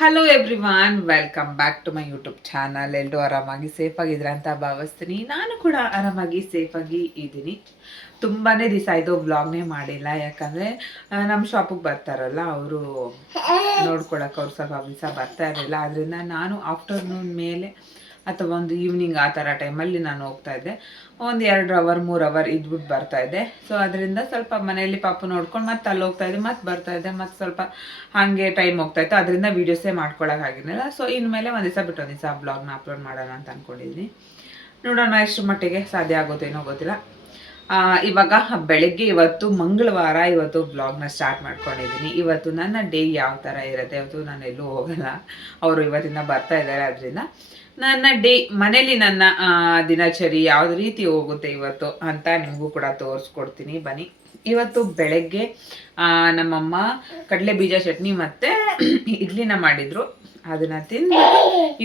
Hello everyone, welcome back to my YouTube channel. ಎಲ್ಲರೂ ಆರಾಮಾಗಿ ಸೇಫಾಗಿದ್ರೆ ಅಂತ ಭಾವಿಸ್ತೀನಿ. ನಾನು ಕೂಡ ಆರಾಮಾಗಿ ಸೇಫಾಗಿ ಇದ್ದೀನಿ. ತುಂಬಾ ದಿವಸ ಆಯಿತು ವ್ಲಾಗ್ನೇ ಮಾಡಿಲ್ಲ. ಯಾಕಂದರೆ ನಮ್ಮ ಶಾಪಿಗೆ ಬರ್ತಾರಲ್ಲ ಅವರು ನೋಡ್ಕೊಳಕ್ಕೆ ಅವ್ರು ಸ್ವಲ್ಪ ದಿವಸ ಬರ್ತಾ ಇರಲಿಲ್ಲ. ಆದ್ದರಿಂದ ನಾನು ಆಫ್ಟರ್ನೂನ್ ಮೇಲೆ ಅಥವಾ ಒಂದು ಈವ್ನಿಂಗ್ ಆ ಥರ ಟೈಮಲ್ಲಿ ನಾನು ಹೋಗ್ತಾ ಇದ್ದೆ. ಒಂದು 2 ಅವರ್ 3 ಅವರ್ ಇದ್ಬಿಟ್ಟು ಬರ್ತಾ ಇದ್ದೆ. ಸೊ ಅದರಿಂದ ಸ್ವಲ್ಪ ಮನೆಯಲ್ಲಿ ಪಾಪು ನೋಡ್ಕೊಂಡು ಮತ್ತೆ ಅಲ್ಲಿ ಹೋಗ್ತಾ ಇದ್ದೆ, ಮತ್ತೆ ಬರ್ತಾ ಇದ್ದೆ, ಮತ್ತು ಸ್ವಲ್ಪ ಹಾಗೆ ಟೈಮ್ ಹೋಗ್ತಾ ಇತ್ತು. ಅದರಿಂದ ವೀಡಿಯೋಸೇ ಮಾಡ್ಕೊಳಕ್ಕಾಗಿರಲಿಲ್ಲ. ಸೊ ಇನ್ಮೇಲೆ ಒಂದು ದಿವಸ ಬಿಟ್ಟು ಒಂದು ದಿವಸ ಬ್ಲಾಗ್ನ ಅಪ್ಲೋಡ್ ಮಾಡೋಣ ಅಂತ ಅಂದ್ಕೊಂಡಿದ್ದೀನಿ. ನೋಡೋಣ ಎಷ್ಟು ಮಟ್ಟಿಗೆ ಸಾಧ್ಯ ಆಗುತ್ತೇನೋ ಗೊತ್ತಿಲ್ಲ. ಇವಾಗ ಬೆಳಗ್ಗೆ ಇವತ್ತು ಮಂಗಳವಾರ, ಇವತ್ತು ಬ್ಲಾಗ್ನ ಸ್ಟಾರ್ಟ್ ಮಾಡ್ಕೊಂಡಿದ್ದೀನಿ. ಇವತ್ತು ನನ್ನ ಡೇ ಯಾವ ಥರ ಇರುತ್ತೆ. ಇವತ್ತು ನಾನು ಎಲ್ಲೂ ಹೋಗಲ್ಲ, ಅವರು ಇವತ್ತಿಂದ ಬರ್ತಾ ಇದ್ದಾರೆ. ಅದರಿಂದ ನನ್ನ ಡೇ ಮನೇಲಿ ನನ್ನ ದಿನಚರಿ ಯಾವ ರೀತಿ ಹೋಗುತ್ತೆ ಇವತ್ತು ಅಂತ ನಿಮಗೂ ಕೂಡ ತೋರಿಸ್ಕೊಡ್ತೀನಿ ಬನ್ನಿ. ಇವತ್ತು ಬೆಳಗ್ಗೆ ನಮ್ಮಮ್ಮ ಕಡಲೆ ಬೀಜ ಚಟ್ನಿ ಮತ್ತು ಇಡ್ಲಿನ ಮಾಡಿದ್ರು. ಅದನ್ನು ತಿಂದು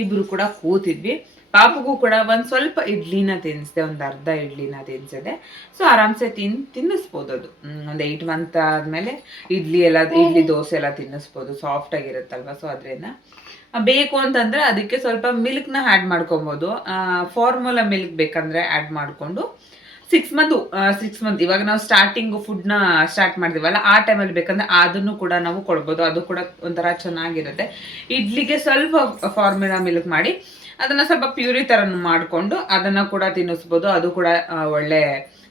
ಇಬ್ಬರು ಕೂಡ ಕೂತಿದ್ವಿ. ಪಾಪುಗೂ ಕೂಡ ಒಂದು ಸ್ವಲ್ಪ ಇಡ್ಲಿನ ತಿನ್ನಿಸಿದೆ, ಒಂದು ಅರ್ಧ ಇಡ್ಲಿನ ತಿನ್ನಿಸಿದೆ. ಸೊ ಆರಾಮ್ಸೆ ತಿನ್ನಿಸ್ಬೋದು. ಅದು ಒಂದು 8 ಮಂತ್ ಆದಮೇಲೆ ಇಡ್ಲಿ ದೋಸೆ ಎಲ್ಲ ತಿನ್ನಿಸ್ಬೋದು, ಸಾಫ್ಟಾಗಿರುತ್ತಲ್ವ. ಸೊ ಅದರಿಂದ ಬೇಕು ಅಂತಂದರೆ ಅದಕ್ಕೆ ಸ್ವಲ್ಪ ಮಿಲ್ಕ್ನ ಆ್ಯಡ್ ಮಾಡ್ಕೊಬೋದು. ಫಾರ್ಮುಲಾ ಮಿಲ್ಕ್ ಬೇಕಂದರೆ ಆ್ಯಡ್ ಮಾಡಿಕೊಂಡು 6 ಮಂತ್ ಇವಾಗ ನಾವು ಸ್ಟಾರ್ಟಿಂಗು ಫುಡ್ನ ಸ್ಟಾರ್ಟ್ ಮಾಡ್ತೀವಲ್ಲ, ಆ ಟೈಮಲ್ಲಿ ಬೇಕಂದರೆ ಅದನ್ನು ಕೂಡ ನಾವು ಕೊಡ್ಬೋದು. ಅದು ಕೂಡ ಒಂಥರ ಚೆನ್ನಾಗಿರುತ್ತೆ. ಇಡ್ಲಿಗೆ ಸ್ವಲ್ಪ ಫಾರ್ಮುಲಾ ಮಿಲ್ಕ್ ಮಾಡಿ ಅದನ್ನು ಸ್ವಲ್ಪ ಪ್ಯೂರಿ ಥರ ಮಾಡಿಕೊಂಡು ಅದನ್ನು ಕೂಡ ತಿನ್ನಿಸ್ಬೋದು. ಅದು ಕೂಡ ಒಳ್ಳೆ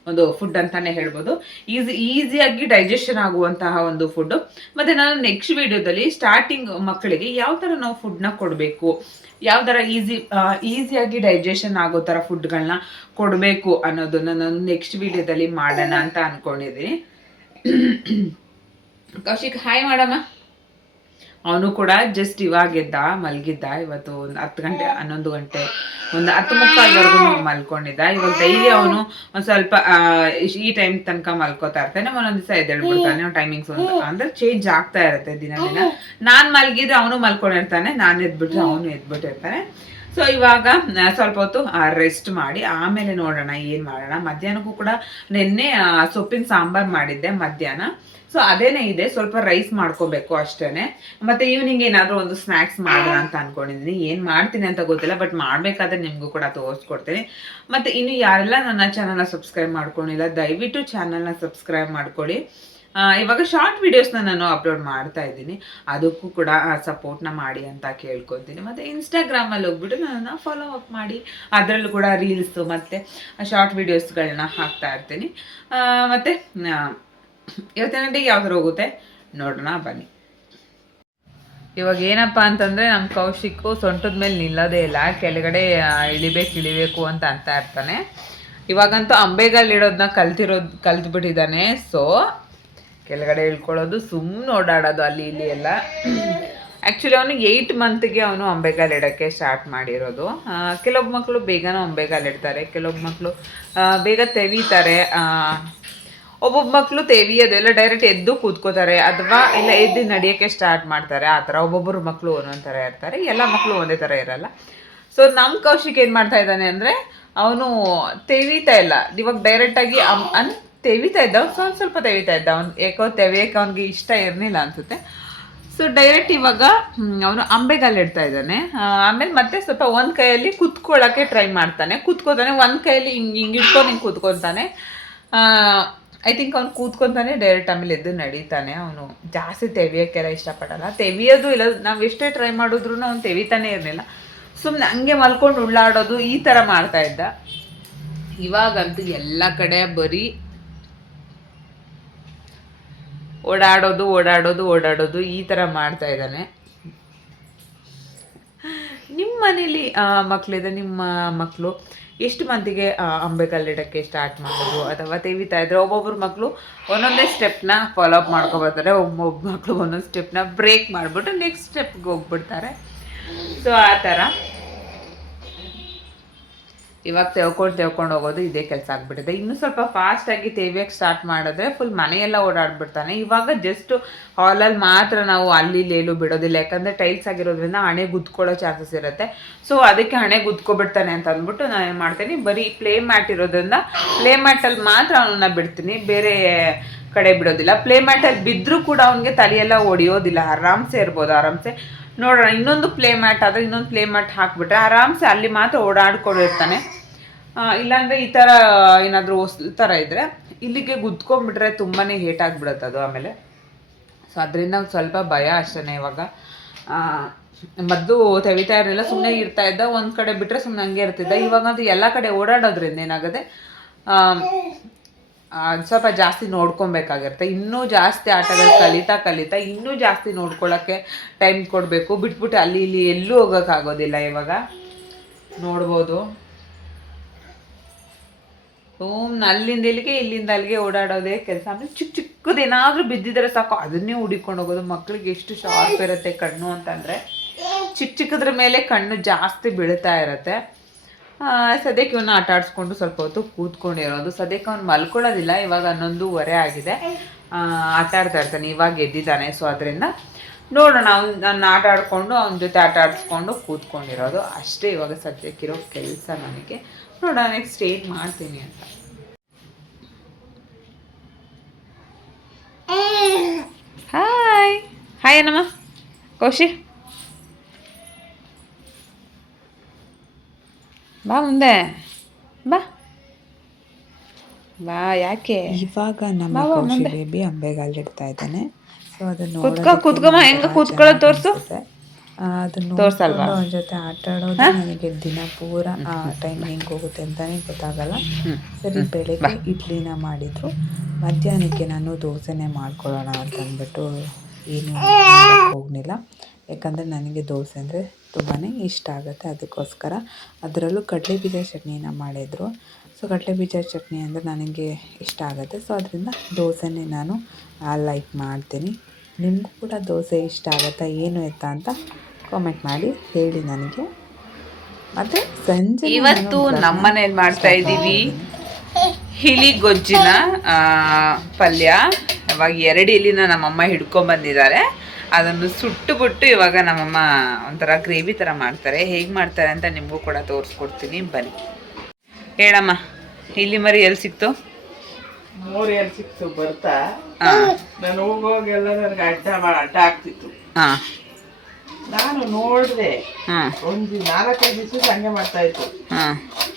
ಒಂದು ಫುಡ್ ಅಂತಾನೆ ಹೇಳ್ಬೋದು. ಈಸಿಯಾಗಿ ಡೈಜೆಷನ್ ಆಗುವಂತಹ ಒಂದು ಫುಡ್ಡು. ಮತ್ತು ನಾನು ನೆಕ್ಸ್ಟ್ ವಿಡಿಯೋದಲ್ಲಿ ಸ್ಟಾರ್ಟಿಂಗ್ ಮಕ್ಕಳಿಗೆ ಯಾವ ಥರ ನಾವು ಫುಡ್ನ ಕೊಡಬೇಕು, ಯಾವ ಥರ ಈಸಿಯಾಗಿ ಡೈಜೆಷನ್ ಆಗೋ ಥರ ಫುಡ್ಗಳನ್ನ ಕೊಡಬೇಕು ಅನ್ನೋದನ್ನು ನಾನು ನೆಕ್ಸ್ಟ್ ವಿಡಿಯೋದಲ್ಲಿ ಮಾಡೋಣ ಅಂತ ಅಂದ್ಕೊಂಡಿದ್ದೀನಿ. ಕೌಶಿಕ್ ಹಾಯ್ ಮಾಡಮ್ಮ. ಅವನು ಕೂಡ ಜಸ್ಟ್ ಇವಾಗ ಎದ್ದ, ಮಲಗಿದ್ದ. ಇವತ್ತು ಒಂದು 10 ಗಂಟೆ 11 ಗಂಟೆ ಒಂದು 10:45ವರೆಗೂ ಮಲ್ಕೊಂಡಿದ್ದ. ಇವಾಗ ಡೈಲಿ ಅವನು ಒಂದು ಸ್ವಲ್ಪ ಈ ಟೈಮ್ ತನಕ ಮಲ್ಕೋತಾ ಇರ್ತಾನೆ. ಒಂದೊಂದು ದಿವಸ ಎದ್ದೇಳ್ಬಿಡ್ತಾನೆ. ಟೈಮಿಂಗ್ಸ್ ಅಂದ್ರೆ ಚೇಂಜ್ ಆಗ್ತಾ ಇರುತ್ತೆ ದಿನ. ನಾನು ಮಲಗಿದ್ರೆ ಅವನು ಮಲ್ಕೊಂಡಿರ್ತಾನೆ, ನಾನು ಎದ್ಬಿಟ್ರೆ ಅವನು ಎದ್ಬಿಟ್ಟಿರ್ತಾನೆ. ಸೊ ಇವಾಗ ಸ್ವಲ್ಪ ಹೊತ್ತು ರೆಸ್ಟ್ ಮಾಡಿ ಆಮೇಲೆ ನೋಡೋಣ ಏನು ಮಾಡೋಣ. ಮಧ್ಯಾಹ್ನಕ್ಕೂ ಕೂಡ ನಿನ್ನೆ ಸೊಪ್ಪಿನ ಸಾಂಬಾರು ಮಾಡಿದ್ದೆ ಮಧ್ಯಾಹ್ನ. ಸೊ ಅದೇನೇ ಇದೆ, ಸ್ವಲ್ಪ ರೈಸ್ ಮಾಡ್ಕೋಬೇಕು ಅಷ್ಟೇ. ಮತ್ತೆ ಈವ್ನಿಂಗ್ ಏನಾದರೂ ಒಂದು ಸ್ನ್ಯಾಕ್ಸ್ ಮಾಡೋಣ ಅಂತ ಅನ್ಕೊಂಡಿದ್ದೀನಿ. ಏನು ಮಾಡ್ತೀನಿ ಅಂತ ಗೊತ್ತಿಲ್ಲ, ಬಟ್ ಮಾಡಬೇಕಾದ್ರೆ ನಿಮಗೂ ಕೂಡ ತೋರಿಸ್ಕೊಡ್ತೀನಿ. ಮತ್ತು ಇನ್ನು ಯಾರೆಲ್ಲ ನನ್ನ ಚಾನಲ್ನ ಸಬ್ಸ್ಕ್ರೈಬ್ ಮಾಡ್ಕೊಂಡಿಲ್ಲ, ದಯವಿಟ್ಟು ಚಾನಲ್ನ ಸಬ್ಸ್ಕ್ರೈಬ್ ಮಾಡ್ಕೊಳ್ಳಿ. ಇವಾಗ ಶಾರ್ಟ್ ವಿಡಿಯೋಸ್ನ ನಾನು ಅಪ್ಲೋಡ್ ಮಾಡ್ತಾ ಇದ್ದೀನಿ, ಅದಕ್ಕೂ ಕೂಡ ಸಪೋರ್ಟ್ನ ಮಾಡಿ ಅಂತ ಕೇಳ್ಕೊತೀನಿ. ಮತ್ತು ಇನ್ಸ್ಟಾಗ್ರಾಮಲ್ಲಿ ಹೋಗ್ಬಿಟ್ಟು ನನ್ನನ್ನು ಫಾಲೋ ಅಪ್ ಮಾಡಿ, ಅದರಲ್ಲೂ ಕೂಡ ರೀಲ್ಸು ಮತ್ತು ಶಾರ್ಟ್ ವಿಡಿಯೋಸ್ಗಳನ್ನ ಹಾಕ್ತಾ ಇರ್ತೀನಿ. ಮತ್ತು ಇವತ್ತಿನ ಡೇ ಯಾವ ಥರ ಹೋಗುತ್ತೆ ನೋಡೋಣ ಬನ್ನಿ. ಇವಾಗ ಏನಪ್ಪ ಅಂತಂದರೆ ನಮ್ಮ ಕೌಶಿಕ್ಕು ಸೊಂಟದ ಮೇಲೆ ನಿಲ್ಲೋದೇ ಇಲ್ಲ, ಕೆಳಗಡೆ ಇಳಿಬೇಕು ಅಂತ ಇರ್ತಾನೆ. ಇವಾಗಂತೂ ಅಂಬೆಗಾಲಿಡೋದನ್ನ ಕಲ್ತ್ಬಿಟ್ಟಿದ್ದಾನೆ. ಸೊ ಕೆಳಗಡೆ ಇಳ್ಕೊಳ್ಳೋದು, ಸುಮ್ಮನೆ ಓಡಾಡೋದು ಅಲ್ಲಿ ಇಲ್ಲಿ ಎಲ್ಲ. ಆ್ಯಕ್ಚುಲಿ ಅವನು 8 ಮಂತ್ಗೆ ಅವನು ಅಂಬೆಗಾಲಿಡೋಕ್ಕೆ ಸ್ಟಾರ್ಟ್ ಮಾಡಿರೋದು. ಕೆಲವೊಬ್ಬ ಮಕ್ಕಳು ಬೇಗನೂ ಅಂಬೆಗಾಲಿಡ್ತಾರೆ, ಕೆಲವೊಬ್ಬ ಮಕ್ಕಳು ಬೇಗ ತೆವೀತಾರೆ. ಒಬ್ಬೊಬ್ಬ ಮಕ್ಕಳು ತೆವಿಯೋದೆಲ್ಲ ಡೈರೆಕ್ಟ್ ಎದ್ದು ಕೂತ್ಕೋತಾರೆ, ಅಥವಾ ಇಲ್ಲ ಎದ್ದು ನಡೆಯೋಕ್ಕೆ ಸ್ಟಾರ್ಟ್ ಮಾಡ್ತಾರೆ. ಆ ಥರ ಒಬ್ಬೊಬ್ಬರು ಮಕ್ಕಳು ಒಂದೊಂದು ಥರ ಇರ್ತಾರೆ, ಎಲ್ಲ ಮಕ್ಕಳು ಒಂದೇ ಥರ ಇರಲ್ಲ. ಸೊ ನಮ್ಮ ಕೌಶಿಕ್ ಏನು ಮಾಡ್ತಾ ಇದ್ದಾನೆ ಅಂದರೆ, ಅವನು ತೆವಿತಾ ಇಲ್ಲ. ಇವಾಗ ಡೈರೆಕ್ಟಾಗಿ ತೆವಿತಾ ಇದ್ದ, ಸ್ವಲ್ಪ ತೆವಿತಾ ಇದ್ದ. ಅವ್ನು ಏಕೋ ತೆವಿಯೋಕ್ಕೆ ಅವ್ನಿಗೆ ಇಷ್ಟ ಇರಲಿಲ್ಲ ಅನಿಸುತ್ತೆ. ಸೊ ಡೈರೆಕ್ಟ್ ಇವಾಗ ಅವನು ಅಂಬೆಗಾಲಿಡ್ತಾ ಇದ್ದಾನೆ. ಆಮೇಲೆ ಮತ್ತೆ ಸ್ವಲ್ಪ ಒಂದು ಕೈಯಲ್ಲಿ ಕುತ್ಕೊಳ್ಳೋಕ್ಕೆ ಟ್ರೈ ಮಾಡ್ತಾನೆ, ಕೂತ್ಕೋತಾನೆ. ಒಂದು ಕೈಯಲ್ಲಿ ಹಿಂಗೆ ಇಟ್ಕೊಂಡು ಹಿಂಗೆ ಕೂತ್ಕೊತಾನೆ. ಐ ಥಿಂಕ್ ಅವ್ನು ಕೂತ್ಕೊತಾನೆ, ಡೈರೆಕ್ಟ್ ಆಮೇಲೆ ಎದ್ದು ನಡೀತಾನೆ. ಅವನು ಜಾಸ್ತಿ ತೆವಿಯೋಕ್ಕೆಲ್ಲ ಇಷ್ಟಪಡಲ್ಲ. ತೆವಿಯೋದು ಇಲ್ಲ, ನಾವು ಎಷ್ಟೇ ಟ್ರೈ ಮಾಡಿದ್ರು ಅವ್ನು ತೆವಿತಾನೆ ಇರಲಿಲ್ಲ. ಸುಮ್ಮನೆ ಹಂಗೆ ಮಲ್ಕೊಂಡು ಉಳ್ಳಾಡೋದು ಈ ಥರ ಮಾಡ್ತಾಯಿದ್ದ. ಇವಾಗಂತೂ ಎಲ್ಲ ಕಡೆ ಬರೀ ಓಡಾಡೋದು ಈ ಥರ ಮಾಡ್ತಾ ಇದ್ದಾನೆ. ನಿಮ್ಮ ಮನೇಲಿ ಮಕ್ಕಳಿದೆ, ನಿಮ್ಮ ಮಕ್ಕಳು ಎಷ್ಟು ಮಂದಿಗೆ ಅಂಬೆಗಾಲಿಡೋಕ್ಕೆ ಸ್ಟಾರ್ಟ್ ಮಾಡೋದು ಅಥವಾ ತೆವಿತಾ ಇದ್ರೆ, ಒಬ್ಬೊಬ್ರು ಮಕ್ಕಳು ಒಂದೊಂದೇ ಸ್ಟೆಪ್ನ ಫಾಲೋ ಅಪ್ ಮಾಡ್ಕೊಬರ್ತಾರೆ, ಒಬ್ಬೊಬ್ಬ ಮಕ್ಕಳು ಒಂದೊಂದು ಸ್ಟೆಪ್ನ ಬ್ರೇಕ್ ಮಾಡಿಬಿಟ್ಟು ನೆಕ್ಸ್ಟ್ ಸ್ಟೆಪ್ಗೆ ಹೋಗ್ಬಿಡ್ತಾರೆ. ಸೊ ಆ ಥರ ಇವಾಗ ತೆವ್ಕೊಂಡು ಹೋಗೋದು ಇದೇ ಕೆಲಸ ಆಗಿಬಿಟ್ಟಿದೆ. ಇನ್ನೂ ಸ್ವಲ್ಪ ಫಾಸ್ಟಾಗಿ ತೆವಿಯೋಕ್ಕೆ ಸ್ಟಾರ್ಟ್ ಮಾಡಿದ್ರೆ ಫುಲ್ ಮನೆಯೆಲ್ಲ ಓಡಾಡ್ಬಿಡ್ತಾನೆ. ಇವಾಗ ಜಸ್ಟ್ ಹಾಲಲ್ಲಿ ಮಾತ್ರ ನಾವು ಅಲ್ಲಿ ಲೇಲು ಬಿಡೋದಿಲ್ಲ, ಯಾಕಂದರೆ ಟೈಲ್ಸ್ ಆಗಿರೋದ್ರಿಂದ ಹಣೆ ಗುದ್ಕೊಳ್ಳೋ ಚಾನ್ಸಸ್ ಇರುತ್ತೆ. ಸೊ ಅದಕ್ಕೆ ಹಣೆ ಗುದ್ಕೊಬಿಡ್ತಾನೆ ಅಂತ ಅಂದ್ಬಿಟ್ಟು ನಾನು ಏನು ಮಾಡ್ತೀನಿ, ಬರೀ ಪ್ಲೇ ಮ್ಯಾಟ್ ಇರೋದ್ರಿಂದ ಪ್ಲೇ ಮ್ಯಾಟಲ್ಲಿ ಮಾತ್ರ ಅವನನ್ನ ಬಿಡ್ತೀನಿ. ಬೇರೆ ಕಡೆ ಬಿಡೋದಿಲ್ಲ. ಪ್ಲೇ ಮ್ಯಾಟಲ್ಲಿ ಬಿದ್ದರೂ ಕೂಡ ಅವನಿಗೆ ತಲೆಯೆಲ್ಲ ಹೊಡಿಯೋದಿಲ್ಲ, ಆರಾಮ್ಸೆ ಇರ್ಬೋದು, ಆರಾಮ್ಸೆ. ನೋಡೋಣ, ಇನ್ನೊಂದು ಪ್ಲೇ ಮ್ಯಾಟ್ ಆದರೆ ಇನ್ನೊಂದು ಪ್ಲೇ ಮ್ಯಾಟ್ ಹಾಕಿಬಿಟ್ರೆ ಆರಾಮ್ಸೆ ಅಲ್ಲಿ ಮಾತ್ರ ಓಡಾಡ್ಕೊಂಡಿರ್ತಾನೆ. ಇಲ್ಲಾಂದರೆ ಈ ಥರ ಏನಾದರೂ ಹೊಸ್ಲು ಥರ ಇದ್ದರೆ ಇಲ್ಲಿಗೆ ಗುದ್ಕೊಂಡ್ಬಿಟ್ರೆ ತುಂಬಾ ಹೇಟಾಗಿಬಿಡುತ್ತೆ ಅದು ಆಮೇಲೆ. ಸೊ ಅದರಿಂದ ಸ್ವಲ್ಪ ಭಯ ಅಷ್ಟೇ. ಇವಾಗ ಮೊದಲು ತೆಗಿತಾ ಇರಲಿಲ್ಲ, ಸುಮ್ಮನೆ ಇರ್ತಾ ಇದ್ದ, ಒಂದು ಕಡೆ ಬಿಟ್ಟರೆ ಸುಮ್ಮನೆ ಹಂಗೆ ಇರ್ತಿದ್ದ. ಇವಾಗ ಅದು ಎಲ್ಲ ಕಡೆ ಓಡಾಡೋದ್ರಿಂದ ಏನಾಗುತ್ತೆ, ಸ್ವಲ್ಪ ಜಾಸ್ತಿ ನೋಡ್ಕೊಬೇಕಾಗಿರುತ್ತೆ. ಇನ್ನೂ ಜಾಸ್ತಿ ಆಟಗಳು ಕಲಿತಾ ಇನ್ನೂ ಜಾಸ್ತಿ ನೋಡ್ಕೊಳ್ಳೋಕ್ಕೆ ಟೈಮ್ ಕೊಡಬೇಕು. ಬಿಟ್ಬಿಟ್ಟು ಅಲ್ಲಿ ಇಲ್ಲಿ ಎಲ್ಲೂ ಹೋಗೋಕ್ಕಾಗೋದಿಲ್ಲ. ಇವಾಗ ನೋಡ್ಬೋದು, ಅಲ್ಲಿಂದ ಇಲ್ಲಿಗೆ ಇಲ್ಲಿಂದ ಅಲ್ಲಿಗೆ ಓಡಾಡೋದೇ ಕೆಲಸ. ಆಮೇಲೆ ಚಿಕ್ಕದೇನಾದರೂ ಬಿದ್ದಿದ್ರೆ ಸಾಕು ಅದನ್ನೇ ಹುಡಿಕೊಂಡು ಹೋಗೋದು. ಮಕ್ಳಿಗೆ ಎಷ್ಟು ಶಾರ್ಪ್ ಇರುತ್ತೆ ಕಣ್ಣು ಅಂತಂದರೆ, ಚಿಕ್ಕದ್ರ ಮೇಲೆ ಕಣ್ಣು ಜಾಸ್ತಿ ಬೀಳ್ತಾ ಇರುತ್ತೆ. ಸದ್ಯಕ್ಕೆ ಇವನ್ನ ಆಟ ಆಡಿಸ್ಕೊಂಡು ಸ್ವಲ್ಪ ಹೊತ್ತು ಕೂತ್ಕೊಂಡಿರೋದು. ಸದ್ಯಕ್ಕೆ ಅವ್ನು ಮಲ್ಕೊಳ್ಳೋದಿಲ್ಲ, ಇವಾಗ 11:15 ಆಗಿದೆ. ಆಟ ಆಡ್ತಾ ಇರ್ತಾನೆ, ಇವಾಗ ಎದ್ದಿದ್ದಾನೆ. ಸೊ ಅದರಿಂದ ನೋಡೋಣ, ನನ್ನ ಆಟ ಆಡಿಕೊಂಡು ಅವನ ಜೊತೆ ಆಟ ಆಡಿಸ್ಕೊಂಡು ಕೂತ್ಕೊಂಡಿರೋದು ಅಷ್ಟೇ ಇವಾಗ ಸದ್ಯಕ್ಕಿರೋ ಕೆಲಸ ನನಗೆ. ನೋಡೋಣ ನೆಕ್ಸ್ಟ್ ಏನ್ ಮಾಡ್ತೀನಿ ಅಂತ. ಹಾಯ್ ಹಾಯ್ ಏನಮ್ಮ ಕೌಶಿ, ಬಾ ಮುಂದೆ ಬಾ ಬಾ. ಯಾಕೆ ಇವಾಗ ನಮ್ಮ ಕೌಶಿ ಬೇಬಿ ಅಂಬೆಗಾಲಿಡ್ತಾ ಇದ್ದಾನೆ. ಸೊ ಅದನ್ನ ಕುತ್ಕೊಮ್ಮ, ಹೆಂಗ ಕೂತ್ಕೊಳ್ಳೋದು ತೋರಿಸು. ಅದನ್ನ ತೋರ್ಸಲ್ವಾ ಅವನ ಜೊತೆ ಆಟ ಆಡೋದು ನನಗೆ ದಿನ ಪೂರ ಟೈಮ್ ಹೆಂಗೆ ಹೋಗುತ್ತೆ ಅಂತಾನೆ ಗೊತ್ತಾಗಲ್ಲ. ಸರಿ, ಬೆಳಗ್ಗೆ ಇಡ್ಲಿನ ಮಾಡಿದ್ರು, ಮಧ್ಯಾಹ್ನಕ್ಕೆ ನಾನು ದೋಸೆನೇ ಮಾಡ್ಕೊಳ್ಳೋಣ ಅಂತ ಅಂದ್ಬಿಟ್ಟು ಏನು ಹೋಗಲಿಲ್ಲ. ಯಾಕಂದರೆ ನನಗೆ ದೋಸೆ ಅಂದರೆ ತುಂಬಾ ಇಷ್ಟ ಆಗುತ್ತೆ. ಅದಕ್ಕೋಸ್ಕರ ಅದರಲ್ಲೂ ಕಡಲೆಬೀಜ ಚಟ್ನಿನ ಮಾಡಿದರು. ಸೊ ಕಡಲೆಬೀಜ ಚಟ್ನಿ ಅಂದರೆ ನನಗೆ ಇಷ್ಟ ಆಗುತ್ತೆ. ಸೊ ಅದರಿಂದ ದೋಸೆನೇ ನಾನು ಲೈಕ್ ಮಾಡ್ತೀನಿ. ನಿಮಗೂ ಕೂಡ ದೋಸೆ ಇಷ್ಟ ಆಗುತ್ತಾ ಏನು ಎತ್ತ ಅಂತ ಕಾಮೆಂಟ್ ಮಾಡಿ ಹೇಳಿ ನನಗೆ. ಮತ್ತು ಸಂಜೆ ಇವತ್ತು ನಮ್ಮ ಮನೇಲಿ ಮಾಡ್ತಾ ಇದ್ದೀವಿ ಹಿಲಿ ಗೊಜ್ಜಿನ ಪಲ್ಯ. ಇವಾಗ 2 ಇಲಿನ ನಮ್ಮಮ್ಮ ಹಿಡ್ಕೊಂಡ್ಬಂದಿದ್ದಾರೆ. ಅದನ್ನು ಸುಟ್ಟುಬಿಟ್ಟು ಇವಾಗ ನಮ್ಮಮ್ಮ ಒಂಥರ ಗ್ರೇವಿ ಥರ ಮಾಡ್ತಾರೆ. ಹೇಗೆ ಮಾಡ್ತಾರೆ ಅಂತ ನಿಮಗೂ ಕೂಡ ತೋರಿಸ್ಕೊಡ್ತೀನಿ, ಬನ್ನಿ. ಹೇಳಮ್ಮ, ಇಲ್ಲಿ ಮರಿ ಎಲ್ಲಿ ಸಿಕ್ತು? 3 ಎಲ್ಲಿ ಸಿಕ್ತು ಬರ್ತಾ. ನಾನು ಹೋಗೋಗೆಲ್ಲ ನನಗೆ ಅಡ್ಡ ಆಗ್ತಿತ್ತು. ನಾನು ನೋಡಿದೆ, ಒಂದು 4-5 ದಿವಸ ಹಂಗೆ ಮಾಡ್ತಾ ಇತ್ತು.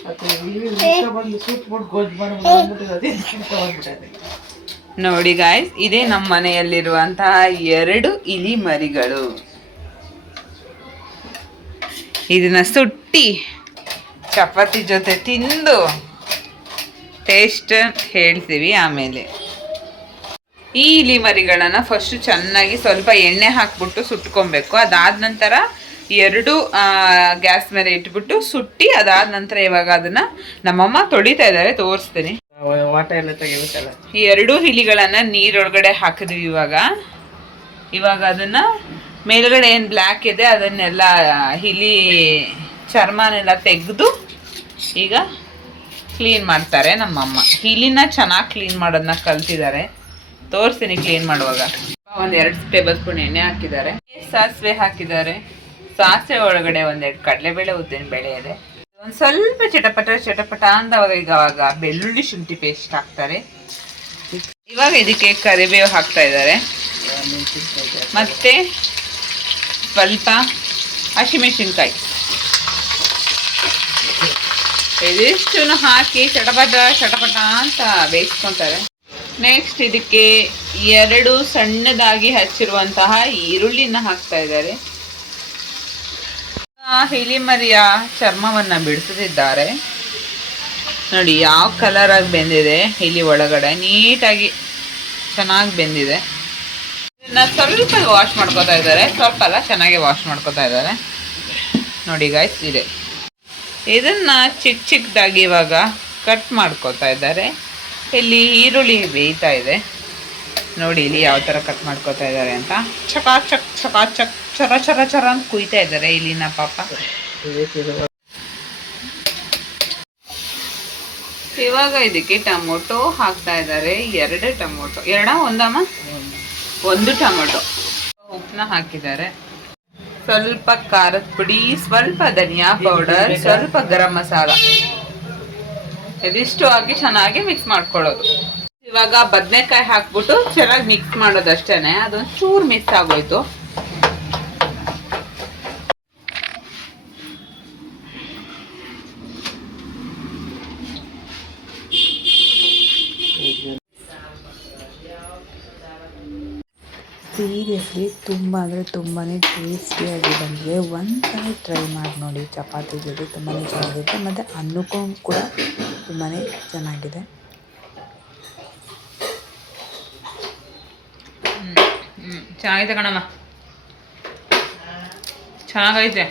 ಮತ್ತೆ ಇಲ್ಲಿ ಬಂದು ಸುಟ್ಬಿಟ್ಟು ಗೊಜ್ಜು ಬಂದ್ಬಿಟ್ಟಿದೆ. ನೋಡಿ ಗಾಯ್ಸ್, ಇದೇ ನಮ್ಮ ಮನೆಯಲ್ಲಿರುವಂತಹ 2 ಇಲಿ ಮರಿಗಳು. ಇದನ್ನ ಸುಟ್ಟಿ ಚಪಾತಿ ಜೊತೆ ತಿಂದು ಟೇಸ್ಟ್ ಹೇಳ್ತೀವಿ ಆಮೇಲೆ. ಈ ಇಲಿ ಮರಿಗಳನ್ನು ಫಸ್ಟು ಚೆನ್ನಾಗಿ ಸ್ವಲ್ಪ ಎಣ್ಣೆ ಹಾಕ್ಬಿಟ್ಟು ಸುಟ್ಕೊಬೇಕು. ಅದಾದ ನಂತರ 2 ಗ್ಯಾಸ್ ಮೇಲೆ ಇಟ್ಬಿಟ್ಟು ಸುಟ್ಟಿ, ಅದಾದ ನಂತರ ಇವಾಗ ಅದನ್ನು ನಮ್ಮಮ್ಮ ತೊಳಿತಾ ಇದ್ದಾರೆ, ತೋರಿಸ್ತೀನಿ. ವಾಟ ಎಲ್ಲ ತೆಗಿಬೇಕಲ್ಲ. ಈ 2 ಇಲಿಗಳನ್ನು ನೀರೊಳಗಡೆ ಹಾಕಿದ್ವಿ. ಇವಾಗ ಅದನ್ನು ಮೇಲ್ಗಡೆ ಏನು ಬ್ಲ್ಯಾಕ್ ಇದೆ ಅದನ್ನೆಲ್ಲ ಇಲಿ ಚರ್ಮನೆಲ್ಲ ತೆಗೆದು ಈಗ ಕ್ಲೀನ್ ಮಾಡ್ತಾರೆ ನಮ್ಮಮ್ಮ. ಇಲಿನ ಚೆನ್ನಾಗಿ ಕ್ಲೀನ್ ಮಾಡೋದನ್ನ ಕಲ್ತಿದ್ದಾರೆ, ತೋರಿಸ್ತೀನಿ ಕ್ಲೀನ್ ಮಾಡುವಾಗ. 1-2 ಟೇಬಲ್ ಸ್ಪೂನ್ ಎಣ್ಣೆ ಹಾಕಿದ್ದಾರೆ, ಸಾಸಿವೆ ಹಾಕಿದ್ದಾರೆ. ಸಾಸಿವೆ ಒಳಗಡೆ 1-2 ಕಡಲೆಬೇಳೆ, ಉದ್ದಿನ ಬೇಳೆ ಇದೆ. ಒಂದು ಸ್ವಲ್ಪ ಚಟಪಟ ಅಂದವಾಗ ಈಗವಾಗ ಬೆಳ್ಳುಳ್ಳಿ ಶುಂಠಿ ಪೇಸ್ಟ್ ಹಾಕ್ತಾರೆ. ಇವಾಗ ಇದಕ್ಕೆ ಕರಿಬೇವು ಹಾಕ್ತಾ ಇದ್ದಾರೆ, ಮತ್ತೆ ಸ್ವಲ್ಪ ಹಸಿಮೆಣಸಿನ್ಕಾಯಿ. ಇದಿಷ್ಟನ್ನು ಹಾಕಿ ಚಟಪಟ ಅಂತ ಬೇಯಿಸ್ಕೊತಾರೆ. ನೆಕ್ಸ್ಟ್ ಇದಕ್ಕೆ 2 ಸಣ್ಣದಾಗಿ ಹಚ್ಚಿರುವಂತಹ ಈರುಳ್ಳಿನ ಹಾಕ್ತಾ ಇದ್ದಾರೆ. ಇಲಿ ಮರಿಯ ಚರ್ಮವನ್ನ ಬಿಡಿಸುತ್ತಿದ್ದಾರೆ. ನೋಡಿ ಯಾವ ಕಲರ್ ಆಗಿ ಬೆಂದಿದೆ. ಇಲಿ ಒಳಗಡೆ ನೀಟಾಗಿ ಚೆನ್ನಾಗಿ ಬೆಂದಿದೆ. ಇದನ್ನ ಸ್ವಲ್ಪ ವಾಶ್ ಮಾಡ್ಕೋತಾ ಇದ್ದಾರೆ, ಸ್ವಲ್ಪ ಅಲ್ಲ ಚೆನ್ನಾಗಿ ವಾಶ್ ಮಾಡ್ಕೋತಾ ಇದ್ದಾರೆ. ನೋಡಿ ಗಾಯ್ಸ್, ಇದೆ. ಇದನ್ನ ಚಿಕ್ಕದಾಗಿ ಇವಾಗ ಕಟ್ ಮಾಡ್ಕೋತಾ ಇದ್ದಾರೆ. ಇಲ್ಲಿ ಈರುಳ್ಳಿ ಬೇಯ್ತಾ ಇದೆ. ನೋಡಿ ಇಲ್ಲಿ ಯಾವ ಥರ ಕಟ್ ಮಾಡ್ಕೋತಾ ಇದ್ದಾರೆ ಅಂತ. ಚಕಾಚಕ್ ಚರ ಅಂತ ಕುಯ್ತಾ ಇದ್ದಾರೆ ಇಲ್ಲಿನ ಪಾಪ. ಇವಾಗ ಇದಕ್ಕೆ ಟೊಮೊಟೊ ಹಾಕ್ತಾ ಇದ್ದಾರೆ. 2 ಟೊಮೊಟೊ, 1 ಟೊಮೊಟೊ. ಉಪ್ಪನ್ನ ಹಾಕಿದ್ದಾರೆ, ಸ್ವಲ್ಪ ಖಾರದ ಪುಡಿ, ಸ್ವಲ್ಪ ಧನಿಯಾ ಪೌಡರ್, ಸ್ವಲ್ಪ ಗರಂ ಮಸಾಲ. ಇದಿಷ್ಟು ಹಾಕಿ ಚೆನ್ನಾಗಿ ಮಿಕ್ಸ್ ಮಾಡ್ಕೊಳ್ಳೋದು. ಇವಾಗ ಬದನೆಕಾಯಿ ಹಾಕ್ಬಿಟ್ಟು ಚೆನ್ನಾಗಿ ಮಿಕ್ಸ್ ಮಾಡೋದಷ್ಟೇನೆ. ಅದೊಂದು ಚೂರು ಮಿಕ್ಸ್ ಆಗೋಯ್ತು. ಸೀರಿಯಸ್ಲಿ ತುಂಬ ಅಂದರೆ ತುಂಬಾ ಟೇಸ್ಟಿಯಾಗಿ ಬಂದಿದೆ. ಒಂದ್ಸಲ ಟ್ರೈ ಮಾಡಿ ನೋಡಿ, ಚಪಾತಿ ಜೊತೆ ತುಂಬಾ ಚೆನ್ನಾಗಿರುತ್ತೆ ಮತ್ತು ಅನ್ನಕ್ಕೂ ಕೂಡ ತುಂಬಾ ಚೆನ್ನಾಗಿದೆ. ಚೆನ್ನಾಗಿದೆ ಕಣಮ್ಮ, ಚೆನ್ನಾಗೈತೆ.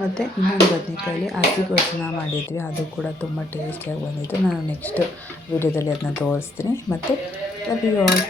ಮತ್ತು ಇನ್ನೊಂದು ಬದನೆಕಾಯಲ್ಲಿ ಹಸಿ ಗೊಜ್ಜನ್ನ ಮಾಡಿದ್ವಿ, ಅದು ಕೂಡ ತುಂಬ ಟೇಸ್ಟಿಯಾಗಿ ಬಂದಿತ್ತು. ನಾನು ನೆಕ್ಸ್ಟ್ ವೀಡಿಯೋದಲ್ಲಿ ಅದನ್ನ ತೋರಿಸ್ತೀನಿ. ಮತ್ತು ಲವ್ ಯು ಆಲ್.